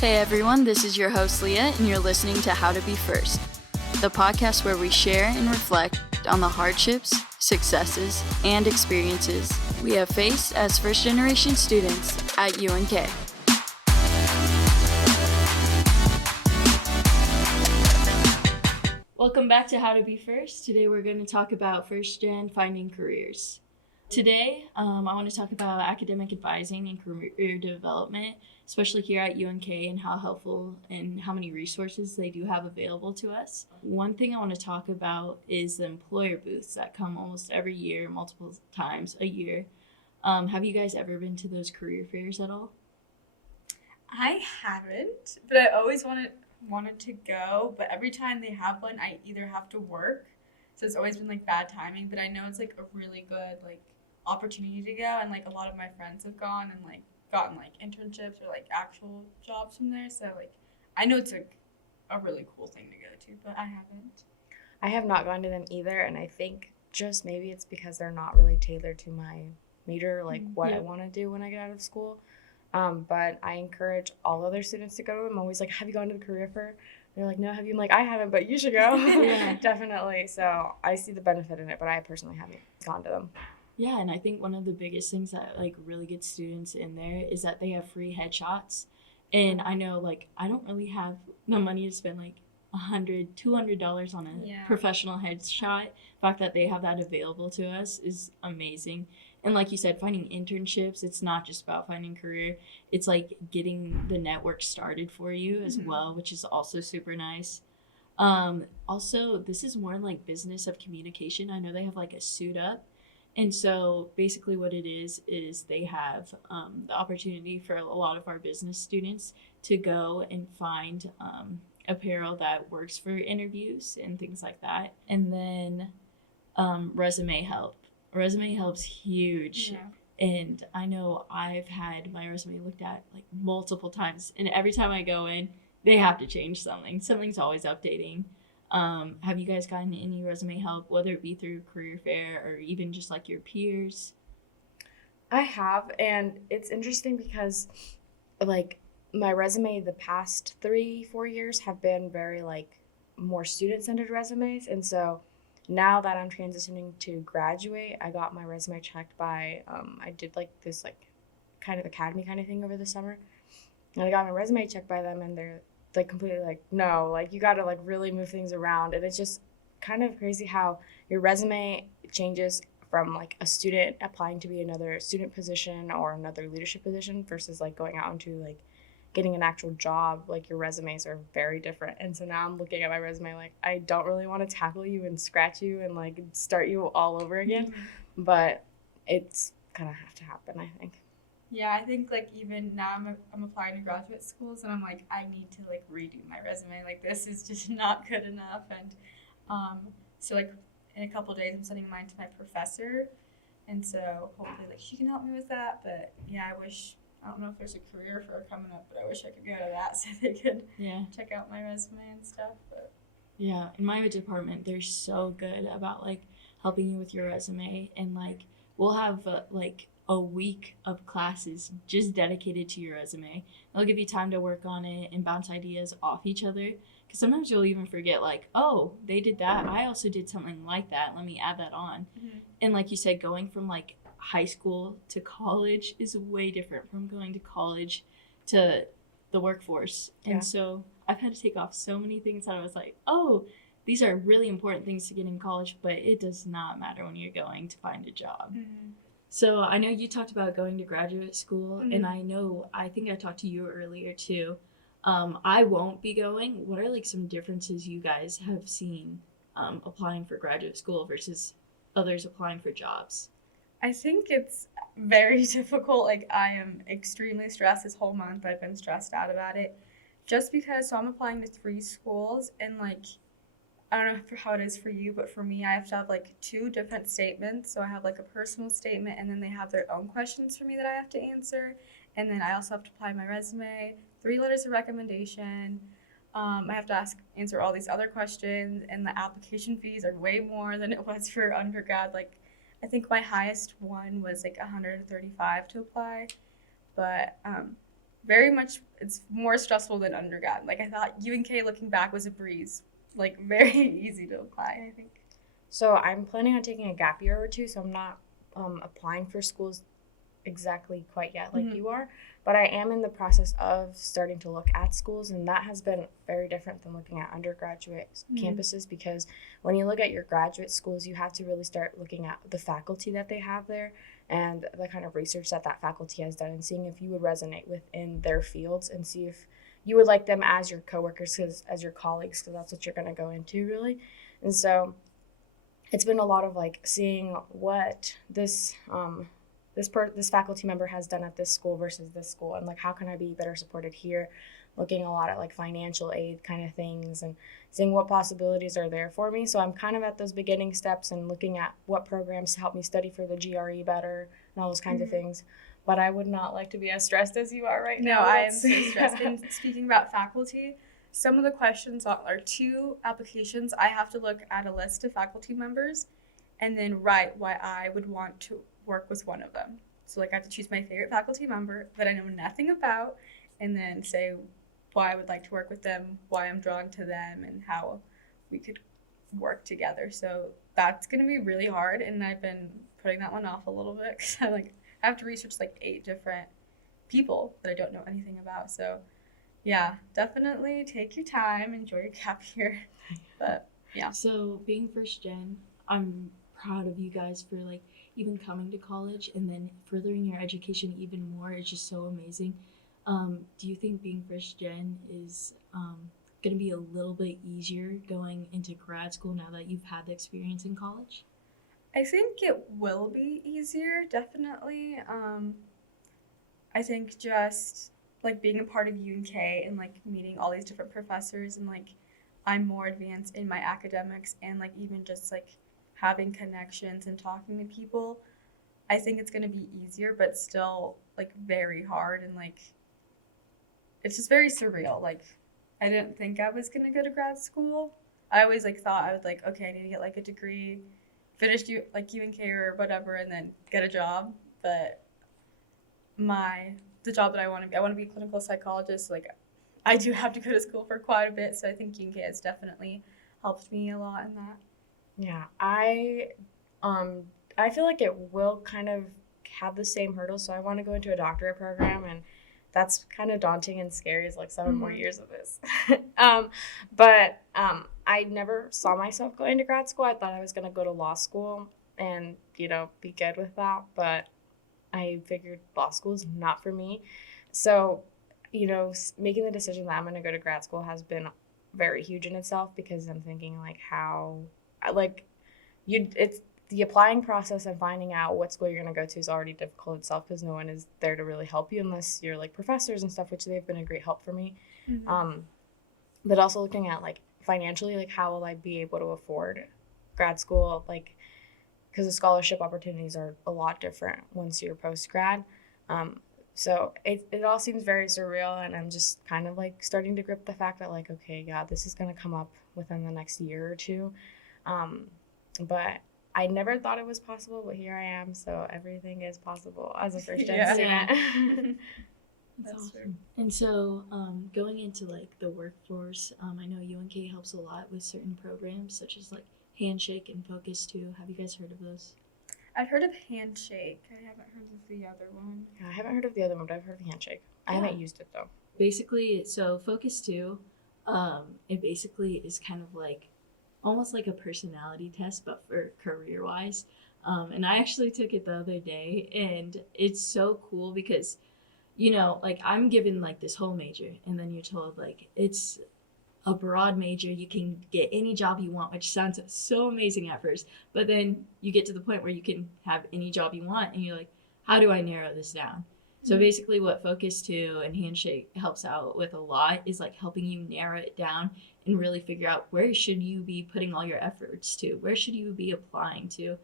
Hey everyone, this is your host Leah, and you're listening to How to Be First, the podcast where we share and reflect on the hardships, successes, and experiences we have faced as first-generation students at UNK. Welcome back to How to Be First. Today we're going to talk about first-gen finding careers. Today, I want to talk about academic advising and career development, especially here at UNK, and how helpful and how many resources they do have available to us. One thing I want to talk about is the employer booths that come almost every year, multiple times a year. Have you guys ever been to those career fairs at all? I haven't, but I always wanted to go, but every time they have one, I either have to work, so it's always been bad timing, but I know it's a really good opportunity to go, and a lot of my friends have gone and gotten internships or actual jobs from there, so I know it's a really cool thing to go to, but I haven't. I have not gone to them either, and I think just maybe it's because they're not really tailored to my major, what I want to do when I get out of school. But I encourage all other students to go. I'm always like, have you gone to the career fair? They're like, no, have you? I'm like, I haven't, but you should go. Yeah. Definitely. So I see the benefit in it, but I personally haven't gone to them. Yeah, and I think one of the biggest things that really gets students in there is that they have free headshots. And I know I don't really have the money to spend $100, $200 on a professional headshot. The fact that they have that available to us is amazing. And like you said, finding internships, it's not just about finding a career. It's getting the network started for you as well, which is also super nice. Also, this is more business of communication. I know they have a suit up. And so basically what it is they have the opportunity for a lot of our business students to go and find apparel that works for interviews and things like that. And then resume help. Resume help's huge. Yeah. And I know I've had my resume looked at multiple times. And every time I go in, they have to change something. Something's always updating. Have you guys gotten any resume help, whether it be through career fair or even just your peers? I have, and it's interesting because my resume the past 3-4 years have been very more student-centered resumes, and so now that I'm transitioning to graduate, I got my resume checked by I did this kind of academy kind of thing over the summer, and I got my resume checked by them, and they're completely no, you got to really move things around. And it's just kind of crazy how your resume changes from a student applying to be another student position or another leadership position versus going out into getting an actual job. Your resumes are very different. And so now I'm looking at my resume I don't really want to tackle you and scratch you and start you all over again. But it's gonna have to happen, I think. Yeah, I think even now I'm applying to graduate schools, and I'm I need to redo my resume. This is just not good enough. And so in a couple of days I'm sending mine to my professor, and so hopefully she can help me with that. But yeah, I don't know if there's a career fair coming up, but I wish I could go to that so they could check out my resume and stuff. But yeah, in my department they're so good about helping you with your resume, and we'll have a week of classes just dedicated to your resume. They'll give you time to work on it and bounce ideas off each other. Because sometimes you'll even forget, oh, they did that. I also did something like that. Let me add that on. Mm-hmm. And like you said, going from high school to college is way different from going to college to the workforce. Yeah. And so I've had to take off so many things that I was oh, these are really important things to get in college, but it does not matter when you're going to find a job. Mm-hmm. So I know you talked about going to graduate school, and I think I talked to you earlier too. I won't be going. What are some differences you guys have seen applying for graduate school versus others applying for jobs? I think it's very difficult. I am extremely stressed this whole month. I've been stressed out about it just because, so I'm applying to 3 schools, and I don't know how it is for you, but for me, I have to have 2 different statements. So I have a personal statement, and then they have their own questions for me that I have to answer. And then I also have to apply my resume, 3 letters of recommendation. I have to answer all these other questions, and the application fees are way more than it was for undergrad. I think my highest one was $135 to apply, but very much, it's more stressful than undergrad. Like, I thought UNK looking back was a breeze, like very easy to apply, I think. So I'm planning on taking a gap year or two, so I'm not applying for schools exactly quite yet like you are, but I am in the process of starting to look at schools, and that has been very different than looking at undergraduate campuses, because when you look at your graduate schools, you have to really start looking at the faculty that they have there and the kind of research that that faculty has done, and seeing if you would resonate within their fields and see if you would like them as your coworkers, cause, as your colleagues, because that's what you're going to go into really. And so it's been a lot of like seeing what this this faculty member has done at this school versus this school, and like how can I be better supported here, looking a lot at like financial aid kind of things and seeing what possibilities are there for me. So I'm kind of at those beginning steps and looking at what programs help me study for the GRE better and all those kinds of things. But I would not like to be as stressed as you are right now. No, I am so stressed. And speaking about faculty, some of the questions are 2 applications. I have to look at a list of faculty members and then write why I would want to work with one of them. So like I have to choose my favorite faculty member that I know nothing about, and then say why I would like to work with them, why I'm drawn to them, and how we could work together. So that's going to be really hard, and I've been putting that one off a little bit because I have to research like 8 different people that I don't know anything about. So yeah, definitely take your time, enjoy your gap year. But yeah. So being first gen, I'm proud of you guys for like even coming to college and then furthering your education even more. It's just so amazing. Do you think being first gen is going to be a little bit easier going into grad school now that you've had the experience in college? I think it will be easier, definitely. I think just like being a part of UNK and like meeting all these different professors, and like I'm more advanced in my academics, and like even just like having connections and talking to people, I think it's going to be easier, but still like very hard, and like it's just very surreal. Like I didn't think I was going to go to grad school. I always like thought I would like, okay, I need to get like a degree, finish like UNK or whatever, and then get a job. But the job that I want to be a clinical psychologist. Like I do have to go to school for quite a bit, so I think UNK has definitely helped me a lot in that. Yeah, I feel like it will kind of have the same hurdles. So I want to go into a doctorate program, and that's kind of daunting and scary. It's like 7 more years of this. But I never saw myself going to grad school. I thought I was going to go to law school and, be good with that. But I figured law school is not for me. So, making the decision that I'm going to go to grad school has been very huge in itself, because I'm thinking like it's the applying process and finding out what school you're going to go to is already difficult itself, because no one is there to really help you unless you're like professors and stuff, which they've been a great help for me. But also looking at like financially, like how will I be able to afford grad school, like because the scholarship opportunities are a lot different once you're post-grad. So it all seems very surreal, and I'm just kind of like starting to grip the fact that like, okay, yeah, this is going to come up within the next year or two. But I never thought it was possible, but here I am. So everything is possible as a first-gen student. That's awesome. And so going into like the workforce, I know UNK helps a lot with certain programs such as like Handshake and Focus 2. Have you guys heard of those? I've heard of Handshake. I haven't heard of the other one. Yeah, I haven't heard of the other one, but I've heard of Handshake. I haven't used it though. Basically, so Focus 2, it basically is kind of like almost like a personality test, but for career-wise. And I actually took it the other day, and it's so cool because, like I'm given like this whole major, and then you're told like it's a broad major, you can get any job you want, which sounds so amazing at first, but then you get to the point where you can have any job you want, and you're like, how do I narrow this down? So basically what Focus 2 and Handshake helps out with a lot is like helping you narrow it down and really figure out where should you be putting all your efforts to, where should you be applying to.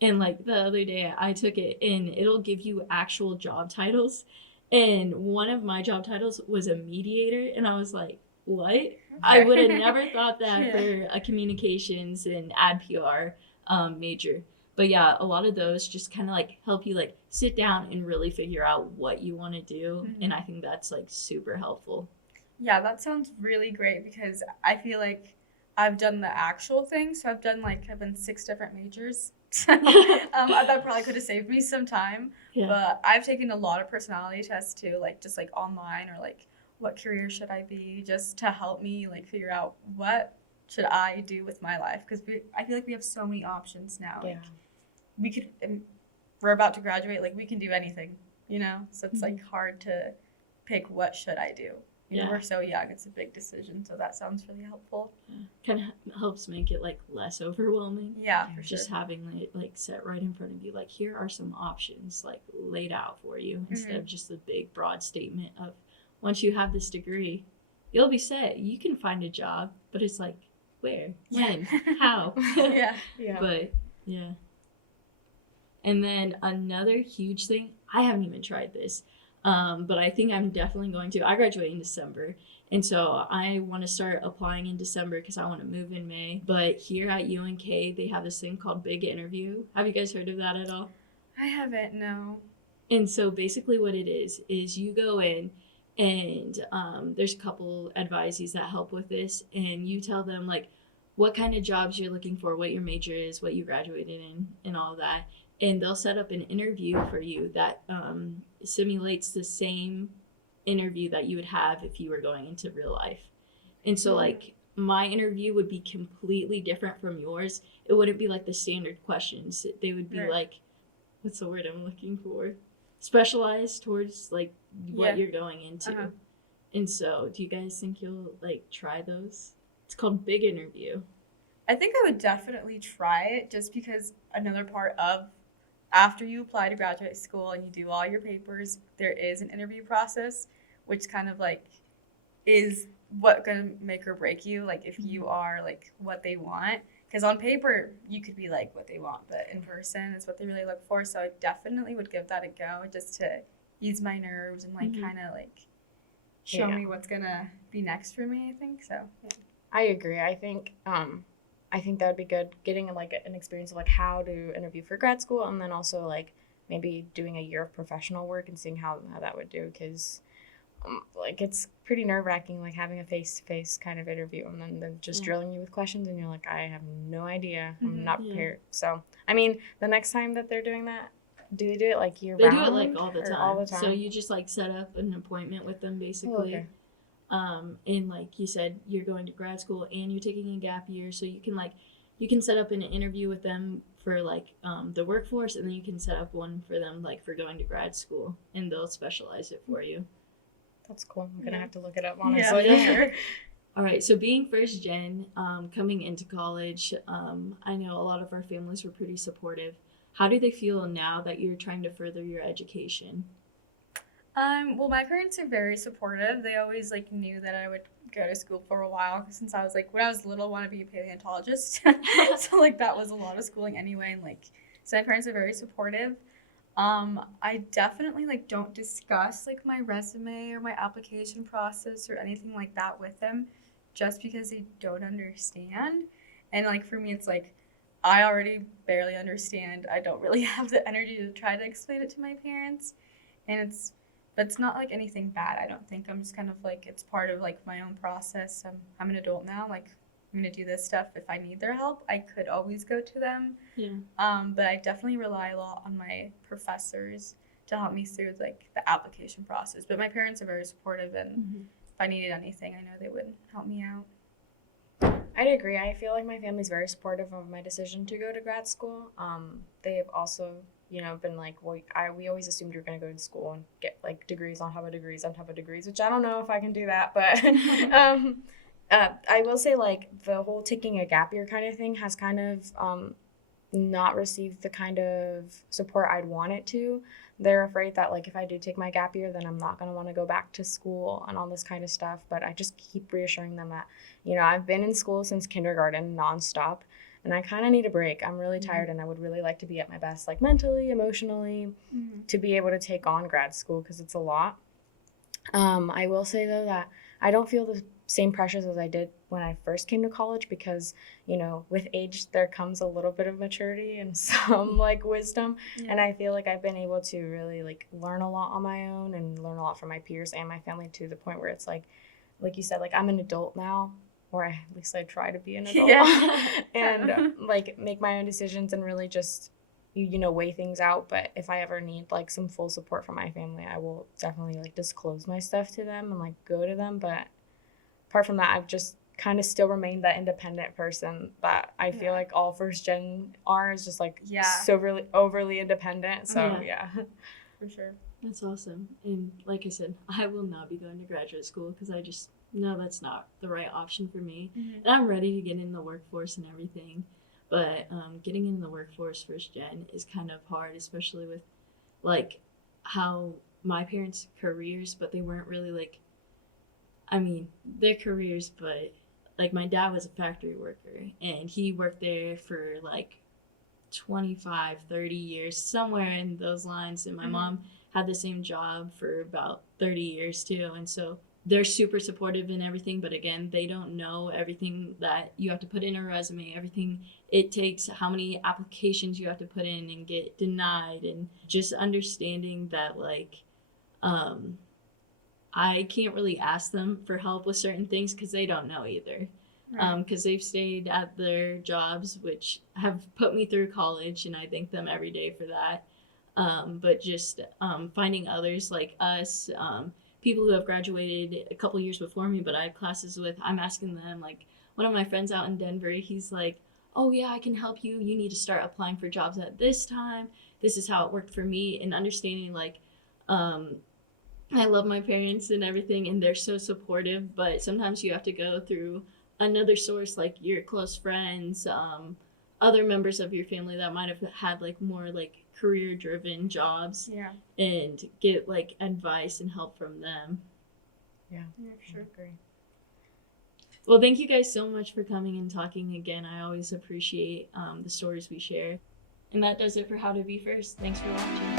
And like the other day I took it, and it'll give you actual job titles, and one of my job titles was a mediator, and I was like, what? I would have never thought that for a communications and ad PR major. But yeah, a lot of those just kind of like help you like sit down and really figure out what you want to do. And I think that's like super helpful. Yeah, that sounds really great because I feel like I've done the actual thing. So I've been 6 different majors. That probably could have saved me some time. Yeah. But I've taken a lot of personality tests too, like just like online or like what career should I be, just to help me like figure out what should I do with my life, because I feel like we have so many options now. Yeah. Like we're about to graduate, like we can do anything, so it's like hard to pick what should I do. We're so young, it's a big decision, so that sounds really helpful. Kind of helps make it like less overwhelming. Yeah, for just sure. having it like set right in front of you, like here are some options like laid out for you, instead of just the big broad statement of once you have this degree you'll be set, you can find a job, but it's like where, when, how. Yeah. But yeah. And then another huge thing, I haven't even tried this, but I think I'm definitely going to. I graduate in December, and so I want to start applying in December because I want to move in May. But here at UNK, they have this thing called Big Interview. Have you guys heard of that at all? I haven't, no. And so basically what it is you go in, and there's a couple advisees that help with this, and you tell them like what kind of jobs you're looking for, what your major is, what you graduated in, and all that. And they'll set up an interview for you that simulates the same interview that you would have if you were going into real life. And so like my interview would be completely different from yours. It wouldn't be like the standard questions. They would be like, what's the word I'm looking for? Specialized towards like what you're going into. And so do you guys think you'll like try those? It's called Big Interview. I think I would definitely try it, just because another part of after you apply to graduate school and you do all your papers, there is an interview process, which kind of like is what gonna make or break you, like if you are like what they want. Because on paper you could be like what they want, but in person is what they really look for. So I definitely would give that a go, just to ease my nerves and like kind of like show me what's gonna be next for me, I think. So I agree. I think that would be good, getting like an experience of like how to interview for grad school, and then also like maybe doing a year of professional work and seeing how that would do, because like it's pretty nerve-wracking like having a face-to-face kind of interview, and then they're just drilling you with questions and you're like, I have no idea, I'm not prepared. So I mean, the next time that they're doing that, do they do it like year round? They do it like all the time. So you just like set up an appointment with them basically. Okay. And like you said, you're going to grad school and you're taking a gap year, so you can set up an interview with them for like the workforce, and then you can set up one for them like for going to grad school, and they'll specialize it for you. That's cool. I'm gonna have to look it up, honestly. Yeah, sure. All right, so being first gen, coming into college, I know a lot of our families were pretty supportive. How do they feel now that you're trying to further your education? Well, my parents are very supportive. They always like knew that I would go to school for a while, since I was like, when I was little, I want to be a paleontologist. So like that was a lot of schooling anyway, and like, so my parents are very supportive. I definitely like don't discuss like my resume or my application process or anything like that with them, just because they don't understand. And like for me, it's like I already barely understand. I don't really have the energy to try to explain it to my parents, and but it's not like anything bad, I don't think. I'm just kind of like, it's part of like my own process. I'm an adult now, like I'm gonna do this stuff. If I need their help, I could always go to them. Yeah. But I definitely rely a lot on my professors to help me through like the application process. But my parents are very supportive, and if I needed anything, I know they would help me out. I'd agree. I feel like my family's very supportive of my decision to go to grad school. They have also, been like, well, we always assumed you were going to go to school and get like degrees on top of degrees on top of degrees, which I don't know if I can do that, but I will say like the whole taking a gap year kind of thing has kind of not received the kind of support I'd want it to. They're afraid that like if I do take my gap year, then I'm not going to want to go back to school and all this kind of stuff. But I just keep reassuring them that, I've been in school since kindergarten nonstop, and I kind of need a break. I'm really tired, and I would really like to be at my best, like mentally, emotionally, to be able to take on grad school, because it's a lot. I will say though that I don't feel same pressures as I did when I first came to college, because, you know, with age there comes a little bit of maturity and some like wisdom. Yeah. And I feel like I've been able to really like learn a lot on my own and learn a lot from my peers and my family, to the point where it's like you said, like I'm an adult now, or at least I try to be an adult. Yeah. And like make my own decisions and really just, you know, weigh things out. But if I ever need like some full support from my family, I will definitely like disclose my stuff to them and like go to them. But apart from that, I've just kind of still remained that independent person that I feel like all first gen are, is just like so really overly independent. So yeah. For sure. That's awesome. And like I said, I will not be going to graduate school because I just know that's not the right option for me. Mm-hmm. And I'm ready to get in the workforce and everything. But getting in the workforce first gen is kind of hard, especially with like how my parents' careers, but they weren't really like, I mean, their careers, but like my dad was a factory worker and he worked there for like 25, 30 years, somewhere in those lines. And my mom had the same job for about 30 years too. And so they're super supportive in everything. But again, they don't know everything that you have to put in a resume, everything it takes, how many applications you have to put in and get denied. And just understanding that like, I can't really ask them for help with certain things because they don't know either. Because they've stayed at their jobs, which have put me through college, and I thank them every day for that. But just finding others like us, people who have graduated a couple years before me, but I had classes with, I'm asking them, like one of my friends out in Denver, he's like, oh yeah, I can help you. You need to start applying for jobs at this time. This is how it worked for me. And understanding like, I love my parents and everything, and they're so supportive, but sometimes you have to go through another source, like your close friends, other members of your family that might have had like more like career driven jobs, and get like advice and help from them. Yeah, for sure. Agree. Well, thank you guys so much for coming and talking again. I always appreciate the stories we share. And that does it for How to Be First. Thanks for watching.